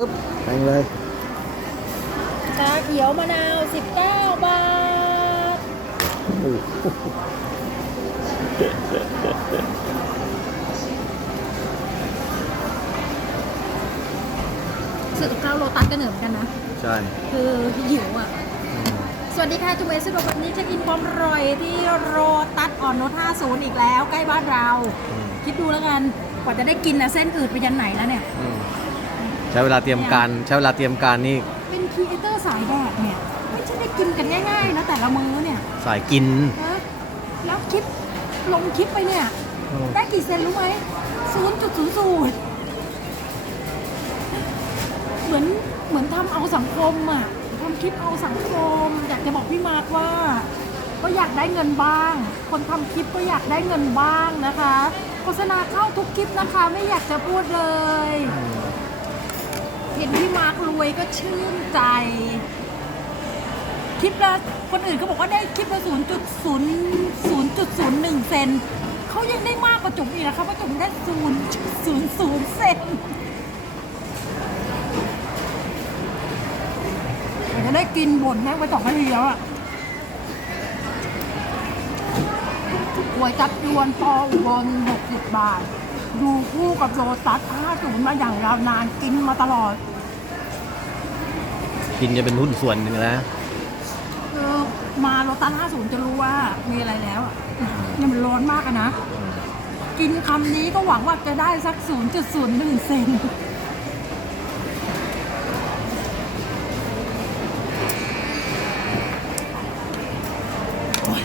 ปึ๊บแทงเลยชาเขียวมะนาว 19 บาทโอ้โหซื้อกับข้าวโลตัสก็เหนือเหมือนกันนะ ใช่คือหิวอะอืมสวัสดีค่ะจุเมสะดวกแบบนี้เช็คอินความอร่อยที่โรตัสออนโนท่าศูนย์อีกแล้ว ใกล้บ้านเราอืมคิดดูแล้วกัน กว่าจะได้กินนะเส้นอืดไปยันไหนแล้วเนี่ย อืม ใช้เวลาเตรียมการใช้เวลาเตรียมการนี่เป็นครีเอเตอร์สายแดดเนี่ยไม่ใช่ได้กินกันง่ายๆนะแต่ละมื้อเนี่ยสายกินนะแล้วคลิปลงคลิปไปเนี่ยอืมได้กี่เซนรู้ไหมศูนย์จุดศูนย์ศูนย์เหมือนเหมือนทำเอาสังคมอะทำคลิปเอาสังคม อยากจะบอกพี่มาร์คว่า ก็อยากได้เงินบ้าง คนทำคลิปก็อยากได้เงินบ้างนะคะโฆษณาเข้าทุกคลิปนะคะไม่อยากจะพูดเลย เห็นพี่มาร์ครวยก็ชื่นใจ คลิปละคนอื่นเขาบอกว่าได้คลิปละศูนย์จุดศูนย์ศูนย์จุดศูนย์หนึ่งเซนเขายังได้มากกว่าจุ๋มอีกนะคะเพราะจุ๋มได้ศูนย์ศูนย์ศูนย์เซนจะได้กินบ่นแม่งไปสองนาทีแล้วอะหวยจับยวนปออุบลหกสิบบาท ดูคู่กับโรตัส50มาอย่างยาวนานกินมาตลอด กินจะเป็นหุ้นส่วนหนึ่งนะคือมาโรตัส50จะรู้ว่ามีอะไรแล้วอะเนี่ยมันร้อนมากอะนะ กินคำนี้ก็หวังว่าจะได้สัก 0.01 เซนโอ้ย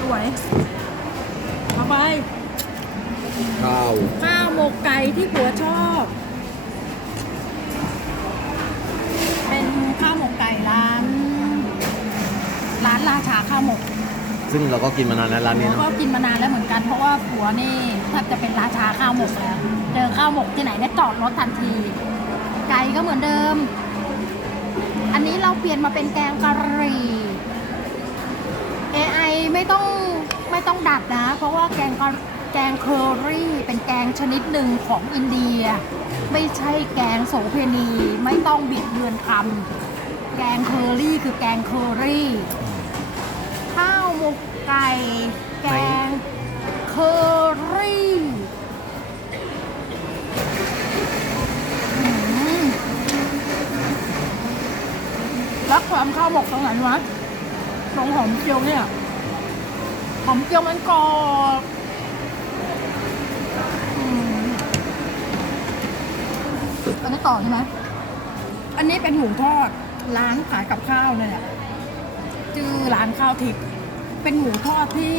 สวยมาไปข้าว ข้าวหมกไก่ที่ผัวชอบ เป็นข้าวหมกไก่ร้าน ร้านราชาข้าวหมกซึ่งเราก็กินมานานแล้วร้านนี้ผัวเนาะ ก็กินมานานแล้วเหมือนกันเพราะว่าผัวนี่แทบจะเป็นราชาข้าวหมกแล้วเจอข้าวหมกที่ไหนเนี่ยจอดรถทันที ไก่ก็เหมือนเดิม อันนี้เราเปลี่ยนมาเป็นแกงกะหรี่ AI ไม่ต้องไม่ต้องดัดนะ เพราะว่าแกงกะแกงเคอรี่เป็นแกงชนิดหนึ่งของอินเดีย ไม่ใช่แกงโสเพณีไม่ต้องบิดเบือนคำแกงเคอรี่คือแกงเคอรี่ข้าวหมก ไก่แกงเคอรี่รักความข้าวหมกตรงไหนวะตรงหอมเจียวเนี่ยหอมเจียวมันกรอบอันนี้ต่อใช่ไหมอันนี้เป็นหมูทอดร้านขายกับข้าวเนี่ยแหละชื่อร้านข้าวทิพย์ เป็นหมูทอดที่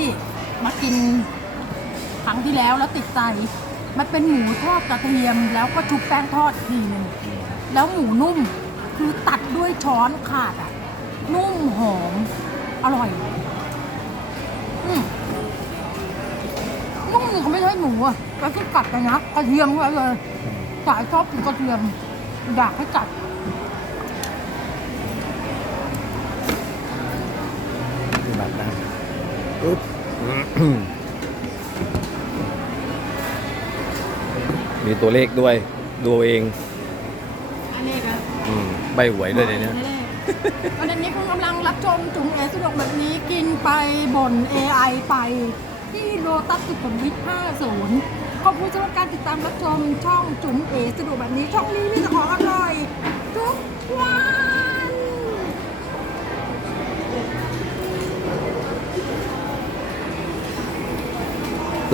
มากินครั้งที่แล้วแล้วติดใจ มันเป็นหมูทอดกระเทียม แล้วก็ชุบแป้งทอดอีกทีหนึ่งแล้วหมูนุ่มคือตัดด้วยช้อนขาดอะ นุ่มหอม อร่อยอืมนุ่มนี่เขาไม่ใช่หมูอะแล้วที่กัดกันนะกระเทียมไว้เลยสายชอบกินกระเทียมอยากให้กัด ปึ๊บอืมมีตัวเลขด้วย ดูเอาเองอันนี้ครับอืมใบหวยด้วยในเนี้ยวันนี้คุณกำลังรับชมจุ๋มเอสะดวกแบบนี้กินไปบ่น AI ไป ที่โลตัสสุขุมวิท50ขอบคุณสำหรับการติดตามรับชมช่องจุ๋มเอสะดวกแบบนี้ช่องนี้มีแต่ของอร่อย